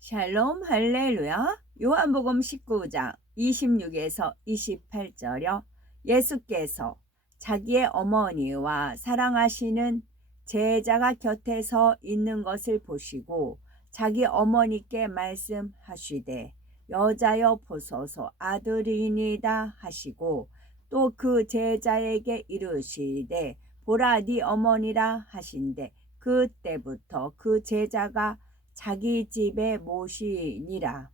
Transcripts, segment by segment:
샬롬 할렐루야. 요한복음 19장 26에서 28절여. 예수께서 자기의 어머니와 사랑하시는 제자가 곁에서 있는 것을 보시고 자기 어머니께 말씀하시되 여자여 보소서 아들이니이다 하시고 또 그 제자에게 이르시되 보라 네 어머니라 하신대 그때부터 그 제자가 자기 집에 모시니라.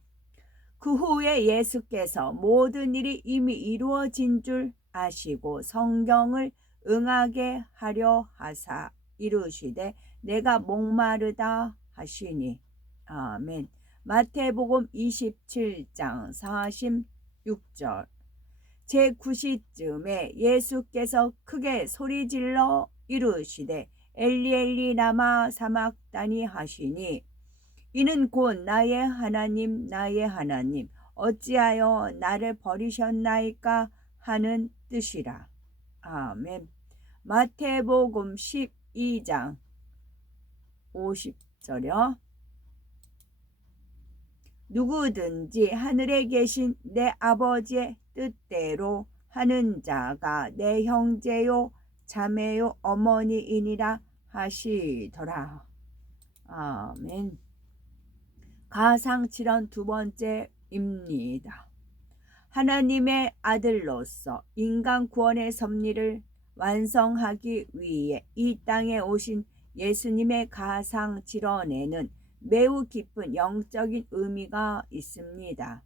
그 후에 예수께서 모든 일이 이미 이루어진 줄 아시고 성경을 응하게 하려 하사 이르시되 내가 목마르다 하시니. 아멘. 마태복음 27장 46절. 제9시쯤에 예수께서 크게 소리질러 이르시되 엘리 엘리 라마 사막다니 하시니 이는 곧 나의 하나님 나의 하나님 어찌하여 나를 버리셨나이까 하는 뜻이라. 아멘. 마태복음 12장 50절여. 누구든지 하늘에 계신 내 아버지의 뜻대로 하는 자가 내 형제요 자매요 어머니이니라 하시더라. 아멘. 가상칠언 두 번째입니다. 하나님의 아들로서 인간 구원의 섭리를 완성하기 위해 이 땅에 오신 예수님의 가상질언에는 매우 깊은 영적인 의미가 있습니다.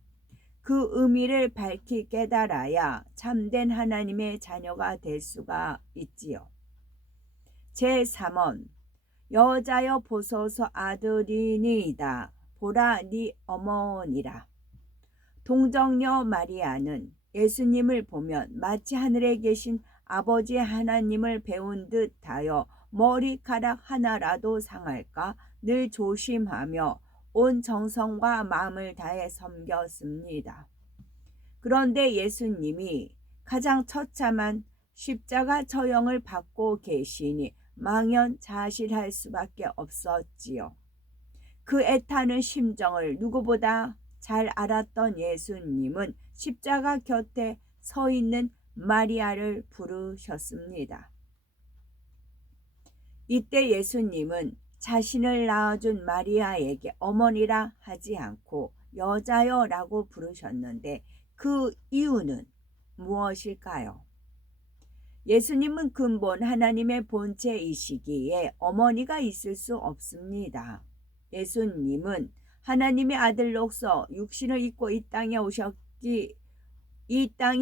그 의미를 밝히 깨달아야 참된 하나님의 자녀가 될 수가 있지요. 제3원 여자여 보소서 아들이니이다. 보라 네 어머니라. 동정녀 마리아는 예수님을 보면 마치 하늘에 계신 아버지 하나님을 배운 듯하여 머리카락 하나라도 상할까 늘 조심하며 온 정성과 마음을 다해 섬겼습니다. 그런데 예수님이 가장 처참한 십자가 처형을 받고 계시니 망연자실할 수밖에 없었지요. 그 애타는 심정을 누구보다 잘 알았던 예수님은 십자가 곁에 서 있는 마리아를 부르셨습니다. 이때 예수님은 자신을 낳아준 마리아에게 어머니라 하지 않고 여자여라고 부르셨는데 그 이유는 무엇일까요? 예수님은 근본 하나님의 본체이시기에 어머니가 있을 수 없습니다. 예수님은 하나님의 아들로서 육신을 입고 이 땅에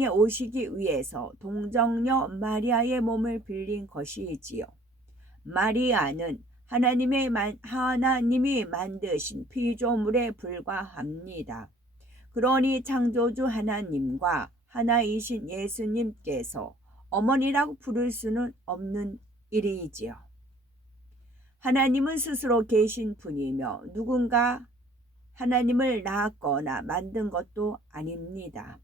오시기 위해서 동정녀 마리아의 몸을 빌린 것이지요. 마리아는 하나님이 만드신 피조물에 불과합니다. 그러니 창조주 하나님과 하나이신 예수님께서 어머니라고 부를 수는 없는 일이지요. 하나님은 스스로 계신 분이며 누군가 하나님을 낳았거나 만든 것도 아닙니다.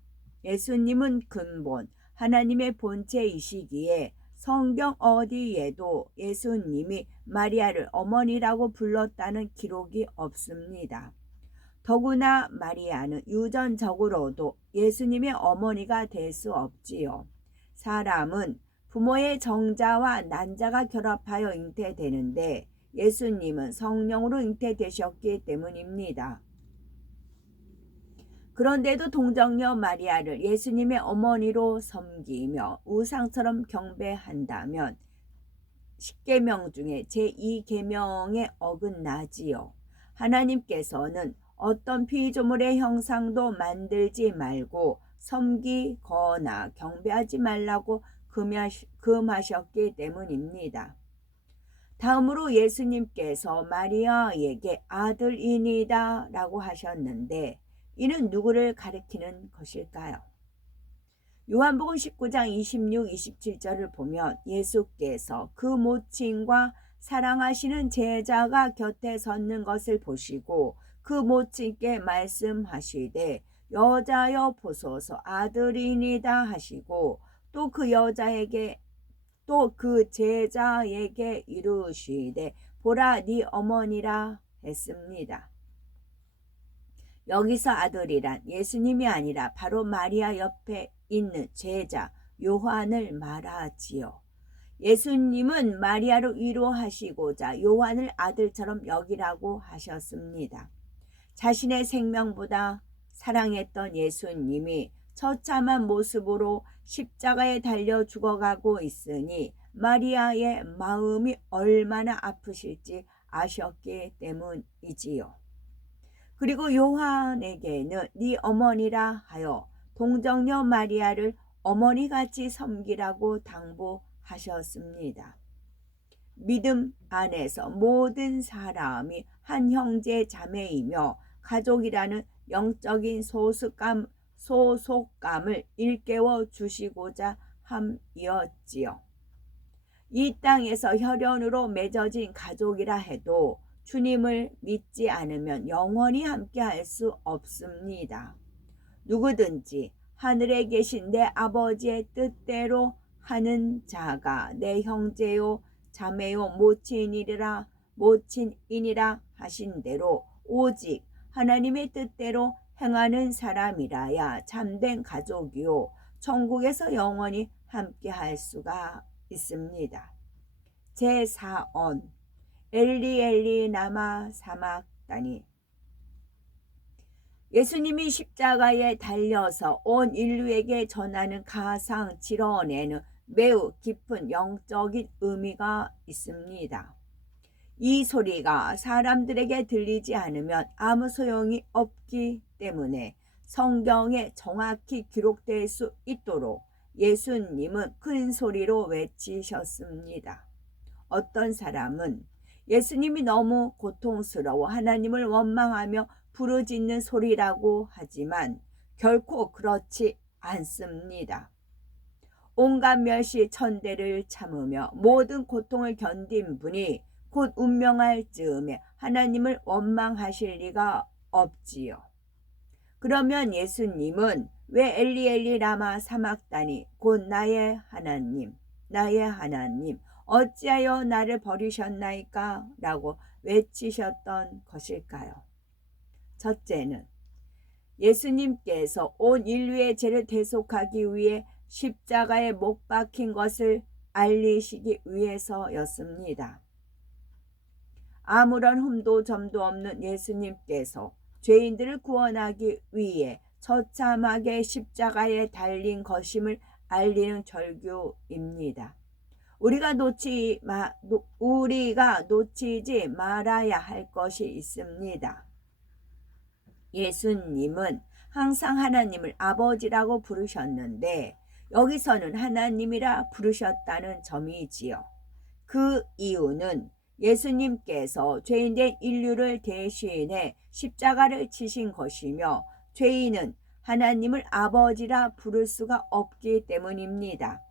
예수님은 근본 하나님의 본체이시기에 성경 어디에도 예수님이 마리아를 어머니라고 불렀다는 기록이 없습니다. 더구나 마리아는 유전적으로도 예수님의 어머니가 될 수 없지요. 사람은 부모의 정자와 난자가 결합하여 잉태되는데 예수님은 성령으로 잉태되셨기 때문입니다. 그런데도 동정녀 마리아를 예수님의 어머니로 섬기며 우상처럼 경배한다면 10계명 중에 제2계명에 어긋나지요. 하나님께서는 어떤 피조물의 형상도 만들지 말고 섬기거나 경배하지 말라고 금하셨기 때문입니다. 다음으로 예수님께서 마리아에게 아들이니이다 라고 하셨는데 이는 누구를 가리키는 것일까요? 요한복음 19장 26, 27절을 보면 예수께서 그 모친과 사랑하시는 제자가 곁에 섰는 것을 보시고 그 모친께 말씀하시되 여자여 보소서 아들이니이다 하시고 또 그 제자에게 이르시되 보라 네 어머니라 했습니다. 여기서 아들이란 예수님이 아니라 바로 마리아 옆에 있는 제자 요한을 말하지요. 예수님은 마리아를 위로하시고자 요한을 아들처럼 여기라고 하셨습니다. 자신의 생명보다 사랑했던 예수님이 처참한 모습으로 십자가에 달려 죽어가고 있으니 마리아의 마음이 얼마나 아프실지 아셨기 때문이지요. 그리고 요한에게는 네 어머니라 하여 동정녀 마리아를 어머니같이 섬기라고 당부하셨습니다. 믿음 안에서 모든 사람이 한 형제 자매이며 가족이라는 영적인 소속감을 일깨워 주시고자 함이었지요. 이 땅에서 혈연으로 맺어진 가족이라 해도 주님을 믿지 않으면 영원히 함께할 수 없습니다. 누구든지 하늘에 계신 내 아버지의 뜻대로 하는 자가 내 형제요 자매요 모친이니라 하신 대로 오직 하나님의 뜻대로 행하는 사람이라야 참된 가족이요 천국에서 영원히 함께할 수가 있습니다. 제4언 엘리 엘리 라마 사막다니. 예수님이 십자가에 달려서 온 인류에게 전하는 가상 질언에는 매우 깊은 영적인 의미가 있습니다. 이 소리가 사람들에게 들리지 않으면 아무 소용이 없기 때문에 성경에 정확히 기록될 수 있도록 예수님은 큰 소리로 외치셨습니다. 어떤 사람은 예수님이 너무 고통스러워 하나님을 원망하며 부르짖는 소리라고 하지만 결코 그렇지 않습니다. 온갖 멸시 천대를 참으며 모든 고통을 견딘 분이 곧 운명할 즈음에 하나님을 원망하실 리가 없지요. 그러면 예수님은 왜 엘리 엘리 라마 사막다니 곧 나의 하나님 어찌하여 나를 버리셨나이까 라고 외치셨던 것일까요? 첫째는 예수님께서 온 인류의 죄를 대속하기 위해 십자가에 못 박힌 것을 알리시기 위해서였습니다. 아무런 흠도 점도 없는 예수님께서 죄인들을 구원하기 위해 처참하게 십자가에 달린 것임을 알리는 절규입니다. 우리가 놓치지 말아야 할 것이 있습니다. 예수님은 항상 하나님을 아버지라고 부르셨는데 여기서는 하나님이라 부르셨다는 점이지요. 그 이유는 예수님께서 죄인된 인류를 대신해 십자가를 지신 것이며 죄인은 하나님을 아버지라 부를 수가 없기 때문입니다.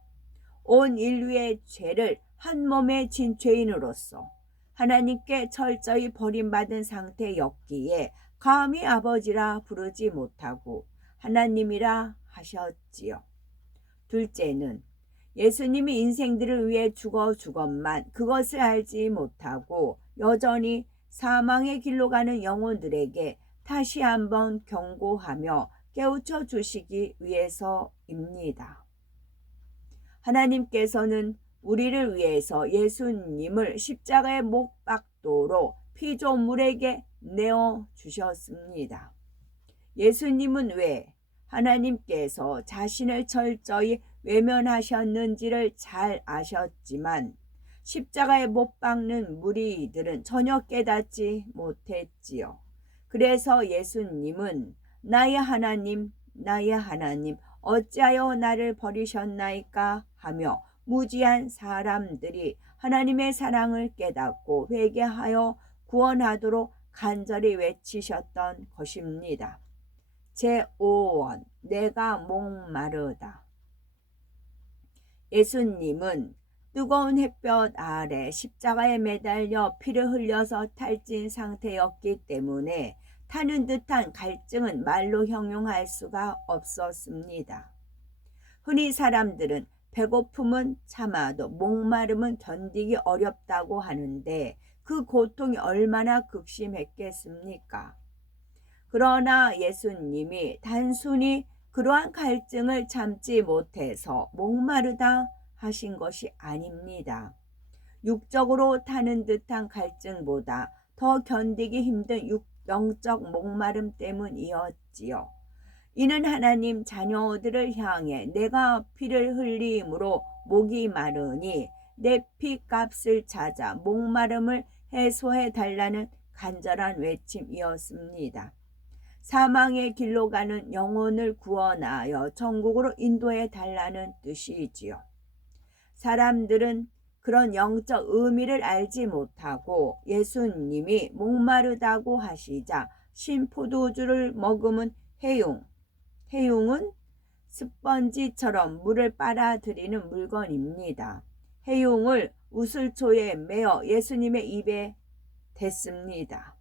온 인류의 죄를 한 몸에 진 죄인으로서 하나님께 철저히 버림받은 상태였기에 감히 아버지라 부르지 못하고 하나님이라 하셨지요. 둘째는 예수님이 인생들을 위해 죽었만 그것을 알지 못하고 여전히 사망의 길로 가는 영혼들에게 다시 한번 경고하며 깨우쳐 주시기 위해서입니다. 하나님께서는 우리를 위해서 예수님을 십자가에 못 박도록 피조물에게 내어주셨습니다. 예수님은 왜 하나님께서 자신을 철저히 외면하셨는지를 잘 아셨지만 십자가에 못 박는 무리들은 전혀 깨닫지 못했지요. 그래서 예수님은 나의 하나님 어찌하여 나를 버리셨나이까 하며 무지한 사람들이 하나님의 사랑을 깨닫고 회개하여 구원하도록 간절히 외치셨던 것입니다. 제5원 내가 목마르다. 예수님은 뜨거운 햇볕 아래 십자가에 매달려 피를 흘려서 탈진 상태였기 때문에 타는 듯한 갈증은 말로 형용할 수가 없었습니다. 흔히 사람들은 배고픔은 참아도 목마름은 견디기 어렵다고 하는데 그 고통이 얼마나 극심했겠습니까? 그러나 예수님이 단순히 그러한 갈증을 참지 못해서 목마르다 하신 것이 아닙니다. 육적으로 타는 듯한 갈증보다 더 견디기 힘든 영적 목마름 때문이었지요. 이는 하나님 자녀들을 향해 내가 피를 흘림으로 목이 마르니 내 피값을 찾아 목마름을 해소해 달라는 간절한 외침이었습니다. 사망의 길로 가는 영혼을 구원하여 천국으로 인도해 달라는 뜻이지요. 사람들은 그런 영적 의미를 알지 못하고 예수님이 목마르다고 하시자 신포도주를 머금은 해용은 스펀지처럼 물을 빨아들이는 물건입니다. 해용을 우슬초에 매어 예수님의 입에 댔습니다.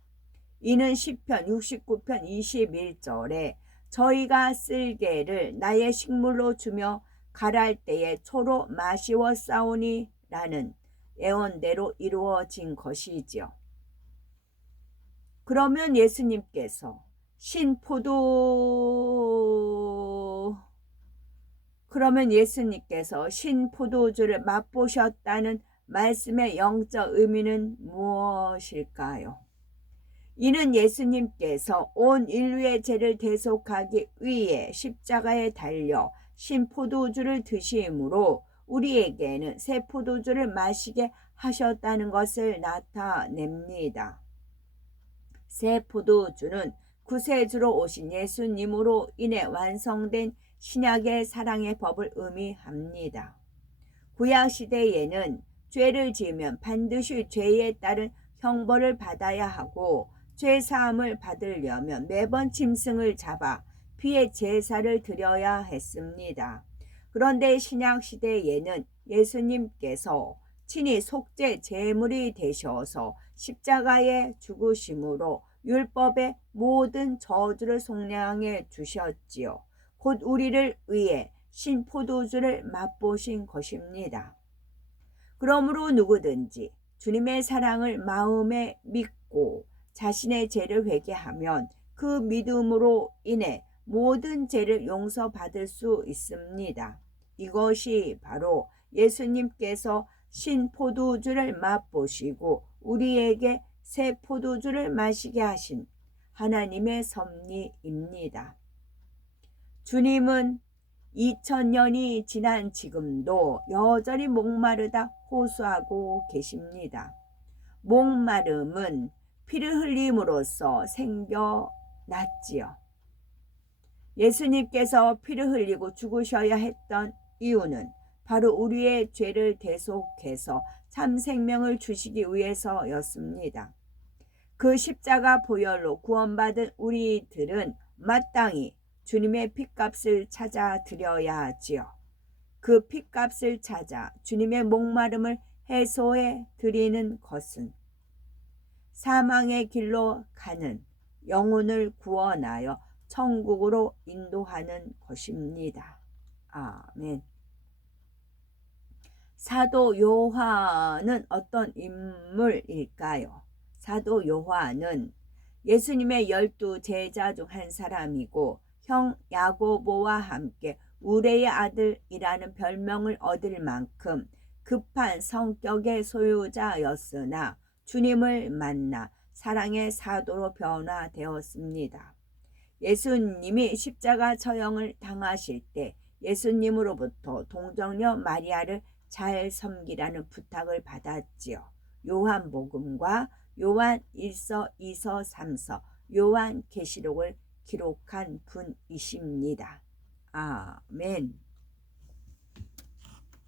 이는 시편 69편 21절에 저희가 쓸개를 나의 식물로 주며 갈할 때에 초로 마시워 싸우니 라는 예언대로 이루어진 것이지요. 그러면 예수님께서 신포도주를 맛보셨다는 말씀의 영적 의미는 무엇일까요? 이는 예수님께서 온 인류의 죄를 대속하기 위해 십자가에 달려 신포도주를 드심으로 우리에게는 새 포도주를 마시게 하셨다는 것을 나타냅니다. 새 포도주는 구세주로 오신 예수님으로 인해 완성된 신약의 사랑의 법을 의미합니다. 구약시대에는 죄를 지으면 반드시 죄에 따른 형벌을 받아야 하고 죄사함을 받으려면 매번 짐승을 잡아 피의 제사를 드려야 했습니다. 그런데 신약시대에는 예수님께서 친히 속죄 제물이 되셔서 십자가에 죽으심으로 율법의 모든 저주를 속량해 주셨지요. 곧 우리를 위해 신포도주를 맛보신 것입니다. 그러므로 누구든지 주님의 사랑을 마음에 믿고 자신의 죄를 회개하면 그 믿음으로 인해 모든 죄를 용서받을 수 있습니다. 이것이 바로 예수님께서 신포도주를 맛보시고 우리에게 새 포도주를 마시게 하신 하나님의 섭리입니다. 주님은 2000년이 지난 지금도 여전히 목마르다 호소하고 계십니다. 목마름은 피를 흘림으로써 생겨났지요. 예수님께서 피를 흘리고 죽으셔야 했던 이유는 바로 우리의 죄를 대속해서 참 생명을 주시기 위해서였습니다. 그 십자가 보혈로 구원받은 우리들은 마땅히 주님의 핏값을 찾아 드려야 하지요. 그 핏값을 찾아 주님의 목마름을 해소해 드리는 것은 사망의 길로 가는 영혼을 구원하여 천국으로 인도하는 것입니다. 아멘. 사도 요한은 어떤 인물일까요? 사도 요한은 예수님의 12 제자 중 한 사람이고 형 야고보와 함께 우레의 아들이라는 별명을 얻을 만큼 급한 성격의 소유자였으나 주님을 만나 사랑의 사도로 변화되었습니다. 예수님이 십자가 처형을 당하실 때 예수님으로부터 동정녀 마리아를 잘 섬기라는 부탁을 받았지요. 요한복음과 요한 1서, 2서, 3서, 요한 계시록을 기록한 분이십니다. 아멘.